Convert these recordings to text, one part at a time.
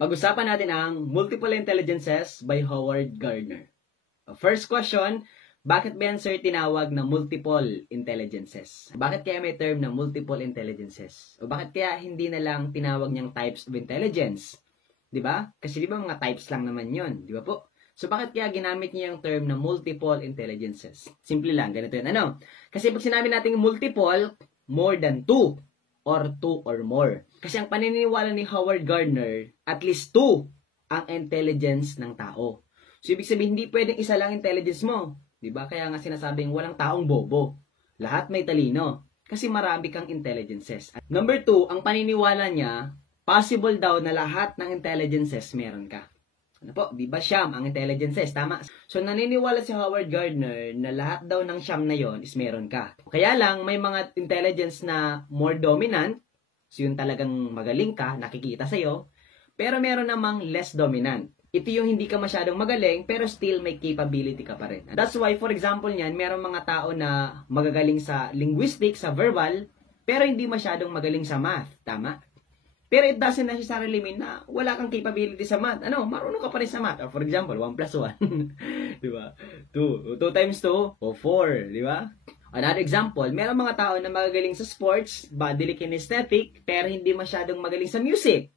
Pag-usapan natin ang Multiple Intelligences by Howard Gardner. First question, bakit ba yan sir tinawag na multiple intelligences? Bakit kaya may term na multiple intelligences? O bakit kaya hindi na lang tinawag niyang types of intelligence? Diba? Kasi diba mga types lang naman yun, di ba po? So bakit kaya ginamit niya yung term na multiple intelligences? Simple lang, ganito yun. Ano? Kasi pag sinabi natin multiple, more than two or two or more. Kasi ang paniniwala ni Howard Gardner, at least two ang intelligence ng tao. So ibig sabihin, hindi pwedeng isa lang intelligence mo. Diba? Kaya nga sinasabing walang taong bobo. Lahat may talino. Kasi marami kang intelligences. Number 2, ang paniniwala niya, possible daw na lahat ng intelligences meron ka. Ano po? Diba siyam ang intelligences? Tama. So naniniwala si Howard Gardner na lahat daw ng siyam na yon is meron ka. Kaya lang, may mga intelligence na more dominant. So yun talagang magaling ka, nakikita sa'yo. Pero meron namang less dominant. Ito yung hindi ka masyadong magaling, pero still may capability ka pa rin. That's why, for example niyan, merong mga tao na magagaling sa linguistics, sa verbal, pero hindi masyadong magaling sa math. Tama? Pero it doesn't necessarily mean na wala kang capability sa math. Ano, marunong ka pa rin sa math. Or for example, 1 plus 1. Diba? 2 times 2, o 4. Diba? Another example, merong mga tao na magagaling sa sports, bodily kinesthetic, pero hindi masyadong magaling sa music.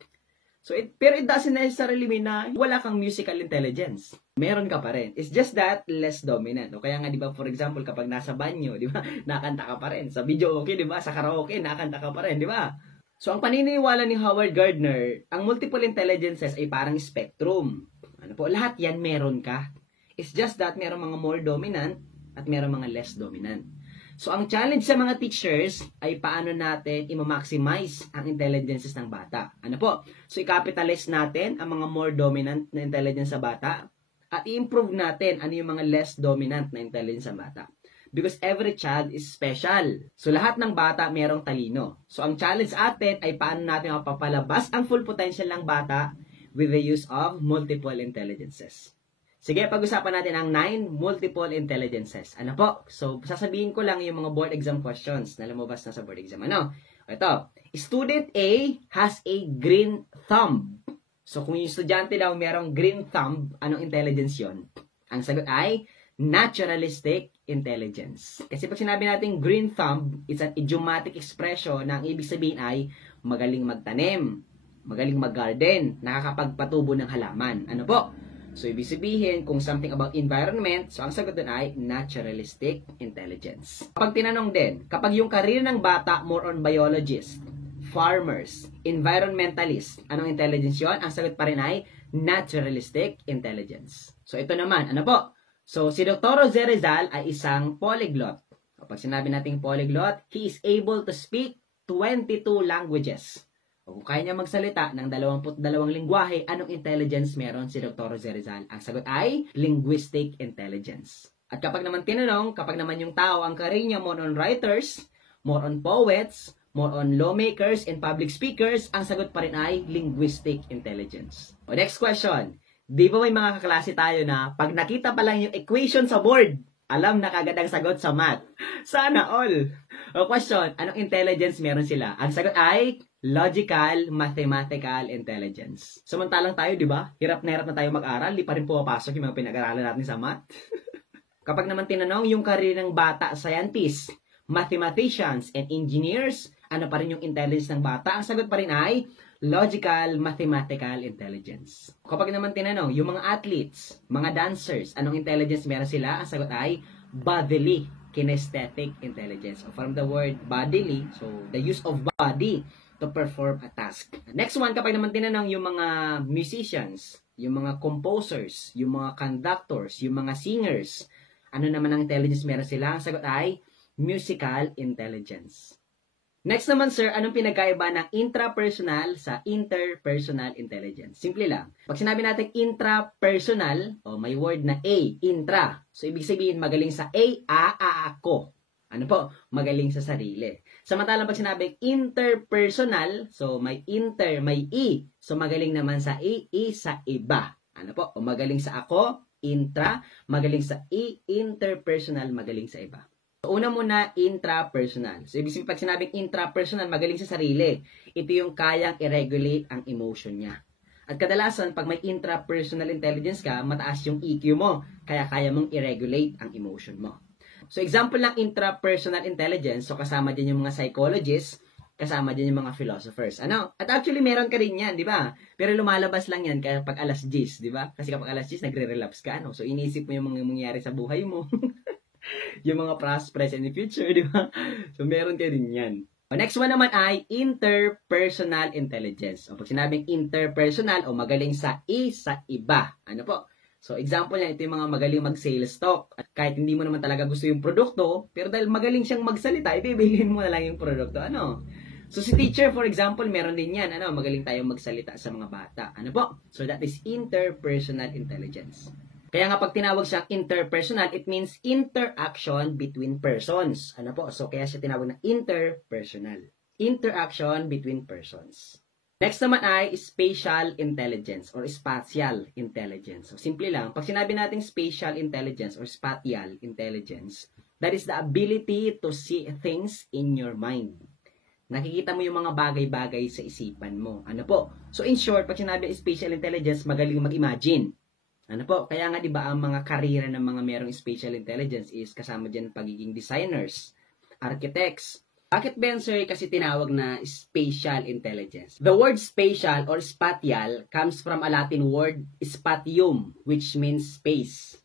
So pero it doesn't necessarily mean na wala kang musical intelligence. Meron ka pa rin. It's just that less dominant. O kaya nga, di ba, for example, kapag nasa banyo, di ba, nakanta ka pa rin. Sa video okay, di ba, sa karaoke, nakanta ka pa rin, di ba? So ang paniniwala ni Howard Gardner, ang multiple intelligences ay parang spectrum. Ano po, lahat yan meron ka. It's just that meron mga more dominant at meron mga less dominant. So, ang challenge sa mga teachers ay paano natin i-maximize ang intelligences ng bata. Ano po? So, i-capitalize natin ang mga more dominant na intelligence sa bata at i-improve natin ano yung mga less dominant na intelligence sa bata. Because every child is special. So, lahat ng bata mayroong talino. So, ang challenge atin ay paano natin mapapalabas ang full potential ng bata with the use of multiple intelligences. Sige, pag-usapan natin ang 9 multiple intelligences. Ano po? So, sasabihin ko lang yung mga board exam questions na lumabas na sa board exam. Ano? Ito. Student A has a green thumb. So, kung yung estudyante daw merong green thumb, anong intelligence yon? Ang sagot ay naturalistic intelligence. Kasi pag sinabi natin green thumb, it's an idiomatic expression na ang ibig sabihin ay magaling magtanim, magaling mag-garden, nakakapagpatubo ng halaman. Ano po? So, ibig sabihin, kung something about environment, so ang sagot dun ay naturalistic intelligence. Kapag tinanong din, kapag yung career ng bata more on biologist, farmers, environmentalist, anong intelligence yon? Ang sagot pa rin ay naturalistic intelligence. So, ito naman, ano po? So, si Dr. Jose Rizal ay isang polyglot. Kapag sinabi nating polyglot, he is able to speak 22 languages. O kung kaya niya magsalita ng 22 lingwahe, anong intelligence meron si Dr. Jose Rizal? Ang sagot ay linguistic intelligence. At kapag naman tinanong, kapag naman yung tao, ang career niya more on writers, more on poets, more on lawmakers and public speakers, ang sagot pa rin ay linguistic intelligence. O next question, di ba may mga kaklase tayo na pag nakita pa lang yung equation sa board, alam na kagad ang sagot sa math? Sana all! O question, anong intelligence meron sila? Ang sagot ay logical, mathematical intelligence. Samantalang tayo, di ba? Hirap na tayo mag-aral, di pa rin pumapasok yung mga pinag-aralan natin sa math. Kapag naman tinanong yung career ng bata, scientists, mathematicians, and engineers, ano pa rin yung intelligence ng bata? Ang sagot pa rin ay logical, mathematical intelligence. Kapag naman tinanong yung mga athletes, mga dancers, anong intelligence meron sila? Ang sagot ay bodily, kinesthetic intelligence. So, from the word bodily, so the use of body to perform a task. Next one, kapag naman tinanong yung mga musicians, yung mga composers, yung mga conductors, yung mga singers, ano naman ang intelligence meron sila? Ang sagot ay musical intelligence. Next naman sir, anong pinagkaiba ng intrapersonal sa interpersonal intelligence? Simple lang. Pag sinabi natin intrapersonal, may word na A, intra. So ibig sabihin magaling sa ako. Ano po? Magaling sa sarili. Samantalang pag sinabing interpersonal, so may inter, may I. So magaling naman sa I sa iba. Ano po? O magaling sa ako, intra, magaling sa I, interpersonal, magaling sa iba. So, una muna, intrapersonal. So ibig sabihin pag sinabing intrapersonal, magaling sa sarili. Ito yung kayang i-regulate ang emotion niya. At kadalasan, pag may intrapersonal intelligence ka, mataas yung EQ mo. Kaya kaya mong i-regulate ang emotion mo. So, example ng intrapersonal intelligence, so kasama din yung mga psychologists, kasama din yung mga philosophers. Ano? At actually, meron ka rin yan, di ba? Pero lumalabas lang yan kapag alas 10, di ba? Kasi kapag alas 10, nagre-relapse ka, ano? So, iniisip mo yung mga mangyayari sa buhay mo. Yung mga past, present, and future, di ba? So, meron ka din yan. Next one naman ay interpersonal intelligence. O pag sinabing interpersonal o magaling sa iba. Ano po? So example niya, ito yung mga magaling mag-sales talk. At kahit hindi mo naman talaga gusto yung produkto, pero dahil magaling siyang magsalita, ibibilhin mo na lang yung produkto. Ano? So si teacher, for example, meron din yan. Ano? Magaling tayong magsalita sa mga bata. Ano po? So that is interpersonal intelligence. Kaya nga pag tinawag siyang interpersonal, it means interaction between persons. Ano po? So kaya siya tinawag na interpersonal. Interaction between persons. Next naman ay spatial intelligence or spatial intelligence. So simple lang, pag sinabi natin spatial intelligence or spatial intelligence, that is the ability to see things in your mind. Nakikita mo yung mga bagay-bagay sa isipan mo. Ano po? So in short, pag sinabi spatial intelligence, magaling mag-imagine. Ano po? Kaya nga 'di ba ang mga karera ng mga merong spatial intelligence is kasama diyan pagiging designers, architects. Bakit ba yan, sir, kasi tinawag na spatial intelligence? The word spatial or spatial comes from a Latin word spatium, which means space.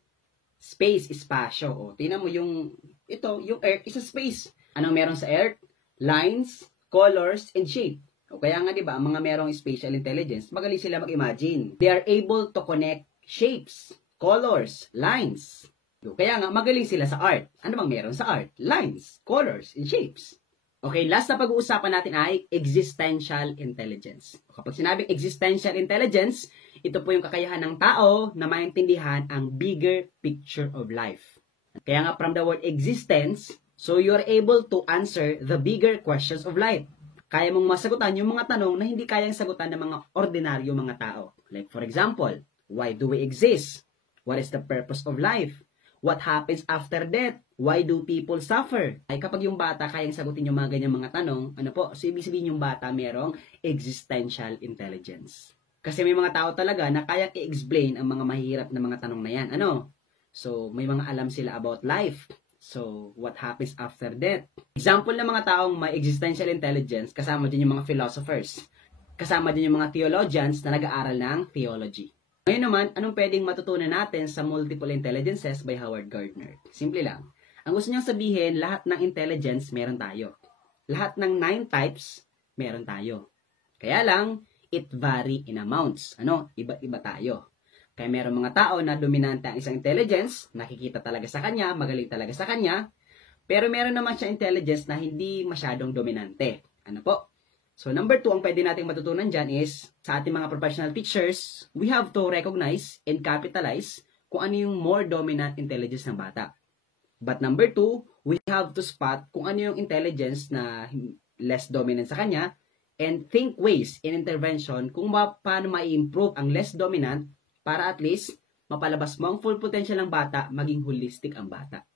Space, espasyo. O, tingnan mo yung Earth is a space. Anong meron sa Earth? Lines, colors, and shape. O kaya nga 'di ba, ang mga merong spatial intelligence, magaling sila mag-imagine. They are able to connect shapes, colors, lines. Kaya nga, magaling sila sa art. Ano bang meron sa art? Lines, colors, and shapes. Okay, last na pag-uusapan natin ay existential intelligence. Kapag sinabing existential intelligence, ito po yung kakayahan ng tao na maintindihan ang bigger picture of life. Kaya nga, from the word existence, so you're able to answer the bigger questions of life. Kaya mong masagutan yung mga tanong na hindi kayang sagutan ng mga ordinaryo mga tao. Like for example, why do we exist? What is the purpose of life? What happens after death? Why do people suffer? Ay kapag yung bata kayang sagutin yung mga ganyang mga tanong, ano po? So ibig sabihin yung bata merong existential intelligence. Kasi may mga tao talaga na kayang i-explain ang mga mahirap na mga tanong na yan. Ano? So may mga alam sila about life. So what happens after death? Example ng mga taong may existential intelligence, kasama din yung mga philosophers. Kasama din yung mga theologians na nag-aaral ng theology. Ngayon naman, anong pwedeng matutunan natin sa Multiple Intelligences by Howard Gardner? Simple lang. Ang gusto niyang sabihin, lahat ng intelligence meron tayo. Lahat ng 9 types meron tayo. Kaya lang, it vary in amounts. Ano? Iba-iba tayo. Kaya meron mga tao na dominante ang isang intelligence, nakikita talaga sa kanya, magaling talaga sa kanya, pero meron naman siya intelligence na hindi masyadong dominante. Ano po? So, number 2, ang pwede nating matutunan dyan is, sa ating mga professional teachers, we have to recognize and capitalize kung ano yung more dominant intelligence ng bata. But number 2, we have to spot kung ano yung intelligence na less dominant sa kanya and think ways in intervention kung paano ma-improve ang less dominant para at least mapalabas mo ang full potential ng bata, maging holistic ang bata.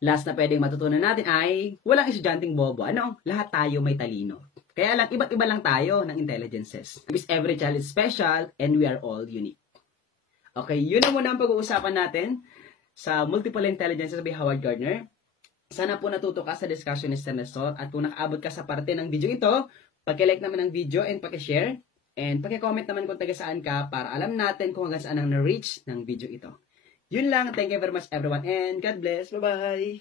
Last na pwedeng matutunan natin ay, walang estudyanteng bobo. Ano? Lahat tayo may talino. Kaya lang, iba't iba lang tayo ng intelligences. Because every child is special and we are all unique. Okay, yun na muna ang pag-uusapan natin sa Multiple Intelligences by Howard Gardner. Sana po natuto ka sa discussion ni Senestor at kung nakaabot ka sa parte ng video ito, paki-like naman ang video and paki-share and paki-comment naman kung taga saan ka para alam natin kung hanggang saan ang na-reach ng video ito. Yun lang. Thank you very much everyone and God bless. Bye-bye!